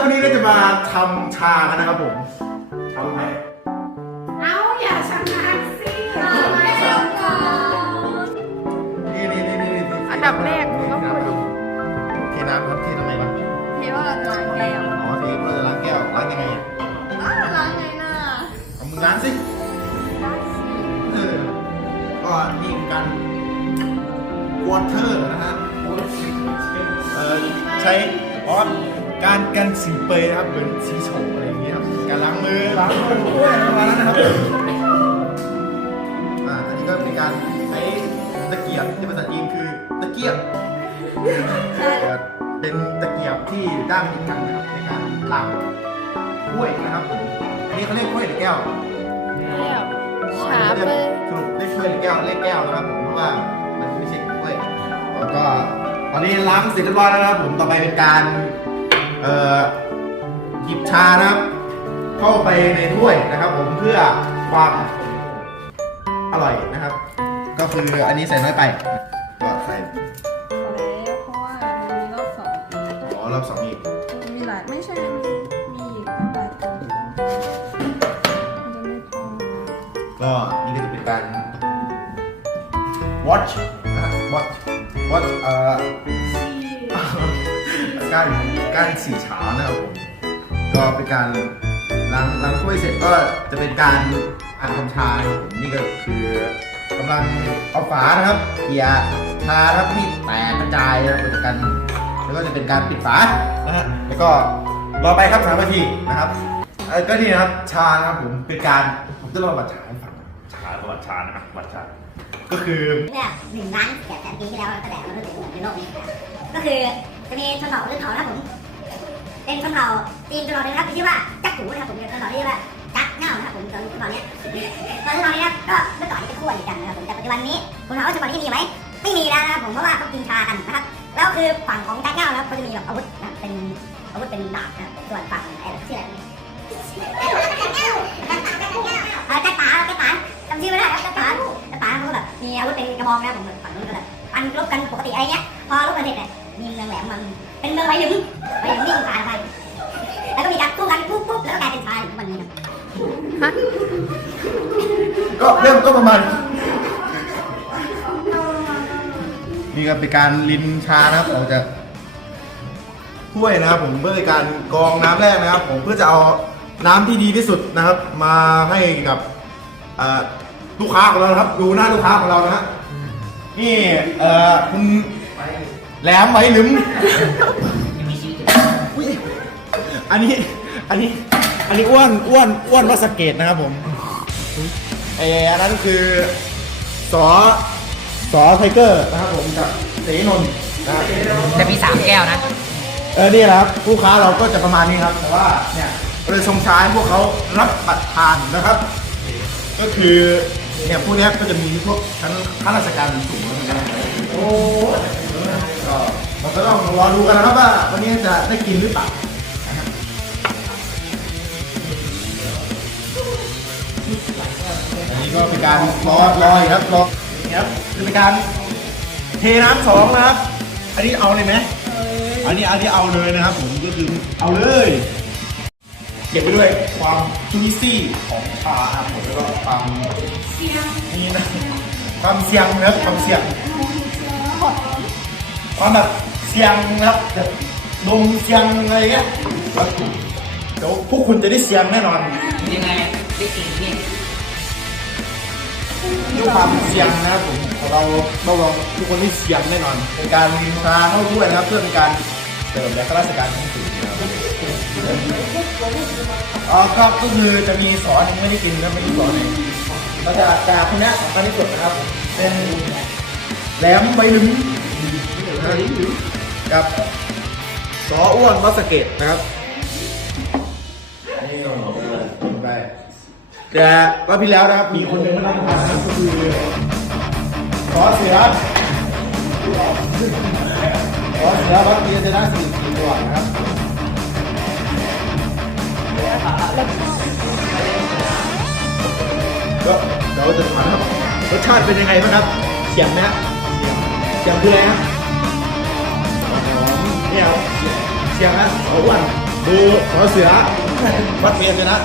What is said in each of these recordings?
วันนี้เราจะมาทำชากันนะครับผมทำไงเอาอย่าชะงักสินี่นี่นี่นี่นี่อันดับแรกมันก็ควรเทน้ำครับเททำไมวะเทว่าเราจะล้างแก้วอ๋อเทเพื่อจะล้างแก้วล้างยังไงอะอ้าวล้างไงน่ะเอามือล้างสิเออก็นี่กันวอเตอร์นะฮะเออใช้อ๋อ การกันสีเปรย์นะครับเหมือนสีโฉมอะไรอย่างเงี้ยครับการล้างมือล้างมือด้วยประมาณนั้นนะครับอ่าอันนี้ก็เป็นการใช้ตะเกียบที่ภาษาจีนคือตะเกียบเอ่อเป็นตะเกียบที่ด้ามเดียวกันนะครับในการล้างกล้วยนะครับผมอันนี้เขาเรียกกล้วยหรือแก้วฉาเปอร์สรุปเรียกกล้วยหรือแก้วเรียกแก้วนะครับผมเพราะว่ามันไม่ใช่กล้วยแล้วก็ตอนนี้ล้างเสร็จเรียบร้อยแล้วนะครับผมต่อไปเป็นการเอ่อ หยิบชานะครับ เข้าไปในถ้วยนะครับ ผมเพื่อความอร่อยนะครับ ก็คืออันนี้ใส่น้อยไป ก็ใส่พอแล้วเพราะว่ามันมีรอบสองอ๋อรอบสองอีกมีหลายไม่ใช่มีอีกตั้งหลายตัวมันจะไม่พอก็นี่ก็จะเป็นการ watch นะฮะ watch watch เอ่อ การการสีฉานะครับผมก็เป็นการล้างล้างถ้วยเสร็จก็จะเป็นการอัดทำชานะครับผมนี่ก็คือกำลังเอาฝานะครับเกี่ยชานะครับที่แตกกระจายนะครับจากกันแล้วก็จะเป็นการปิดฝานะฮะแล้วก็รอไปครับสามนาทีนะครับเอ่อก็นี่นะครับชานะครับผมเป็นการผมจะเล่าประวัติชาให้ฟังชาประวัติชานะครับประวัติชาก็คือเมื่อหนึ่งล้านแสนแสนปีที่แล้วตั้งแต่เราเริ่มเกิดในโลกนี้ ก็คือ จะมีชนเผ่าหรือเผ่านะครับผมเป็นชนเผ่าจีนชนเผ่าหนึงนะครับที่ชื่อว่าจักกูนะครับผมเป็นชนเผ่าที่เรียกว่าจักเง่านะครับผมตอนชนเผ่าเนี้ยตอนชนเผ่านี้นะก็เมื่อก่อนนี่เป็นขั้วเดียวกันนะครับผมแต่ปัจจุบันนี้ผมถามว่าชนเผ่านี้มีไหมไม่มีแล้วนะครับผมเพราะว่าเขากินชากันนะครับแล้วคือฝั่งของจักเง่านะครับเขาจะมีแบบอาวุธนะเป็นอาวุธเป็นดาบนะครับส่วนฝั่งไอ้ชื่ออะไรเออจักป๋าจักป๋าจำชื่อไม่ได้ครับจักป๋าจักป๋าเขาก็แบบมีอาวุธเป็นกระบองนะครับผมฝั่งนู้นก็แบบปันรบกันปกติอะไรเงี้ยพอรบกันเสร็จเนี่ย มีเมืองแหลมมันเป็นเมืองใบหนึ่งใบหนึ่งที่อยู่ผ่านไปแล้วก็มีการสู้กันปุ๊บปุ๊บแล้วก็กลายเป็นชายทุกวันนี้ครับก็เริ่มก็ประมาณนี่ก็เป็นการลินชานะครับออกจากถ้วยนะครับ ผมเพื่อเป็นการกรองน้ำแรกนะครับ ผมเพื่อจะเอาน้ำที่ดีที่สุดนะครับ มาให้กับเอ่อลูกค้าของเรานะครับ ดูหน้าลูกค้าของเรานะฮะนี่เอ่อคุณ แหลมไหมหลืมอุ๊ยอันนี้ อันนี้ อันนี้อ้วน อ้วน อ้วนวัดสะเกตนะครับผมไอ้อันนั้นคือสอสอไทเกอร์นะครับผมกับเสนนท์นะครับจะมีสามแก้วนะ เออนี่แหละครับลูกค้าเราก็จะประมาณนี้ครับ แต่ว่าเนี่ยเราเลยชงชาให้พวกเขารับบัตรทานนะครับ ก็คือเนี่ยพวกเนี้ยก็จะมีพวกชั้นข้าราชการสูงเหมือนกันโอ้ ก็เราก็ต้องรอดูกันนะครับว่าวันนี้จะได้กินหรือเปล่านะครับอันนี้ก็เป็นการรอรออีกครับรอนี่ครับคือเป็นการเทน้ำสองนะครับ อันนี้เอาเลยไหมอันนี้อันนี้เอาเลยนะครับ ผมก็คือเอาเลยเก็บไปด้วยความจุยซี่ของชาครับผมแล้วก็ความนี่นะความเสียงนะครับความเสียง ความแบบเสียงนะครับแบบดมเสียงอะไรเงี้ยแล้วเดี๋ยวพวกคุณจะได้เสียงแน่นอนยังไงได้กลิ่นนี่ด้วยความเสียงนะครับผมของเราเราลองทุกคนได้เสียงแน่นอนเป็นการชาเข้าถ้วยนะครับ เพื่อเป็นการเสริมและข้าราชการทั้งสี่นะครับอ๋อครับก็คือจะมีสอนหนึ่งไม่ได้กินครับไม่รู้สอนไหนเราจะจากคนนี้สำคัญที่สุดนะครับ เป็นแหลมใบลึง กับสออ้วนวัดสะเกตนะครับนี่กินไปแต่รอบที่แล้วนะครับมีคนหนึ่งไม่ต้องทานนะครับก็คือสอเสือสอเสือวัดเบียร์ชนะสี่สี่ตัวนะครับก็เดี๋ยวจะถามครับรสชาติเป็นยังไงบ้างครับเสียงไหมฮะเสียงคืออะไรฮะ ยครับเสียงนะเอาอ้วนดูขอเสือวัดเพียนเลยนะ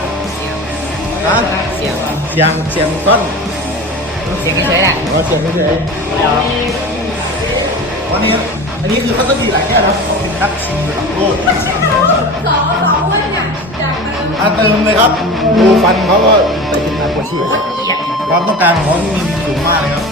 นะเสียงเสียงเสียงต้นเสียงเฉยๆแหละขอเสียงเฉยๆวันนี้อันนี้คือเขาต้องดีหลายแก้วนะเขาเป็นนักชิมระดับโลกสองสองอ้วนเนี่ยอยากเติมอะเติมเลยครับดูฟันเขาก็ไปถึงนักกว่าชีพความต้องการของเขาที่มีสูงมากเลยครับ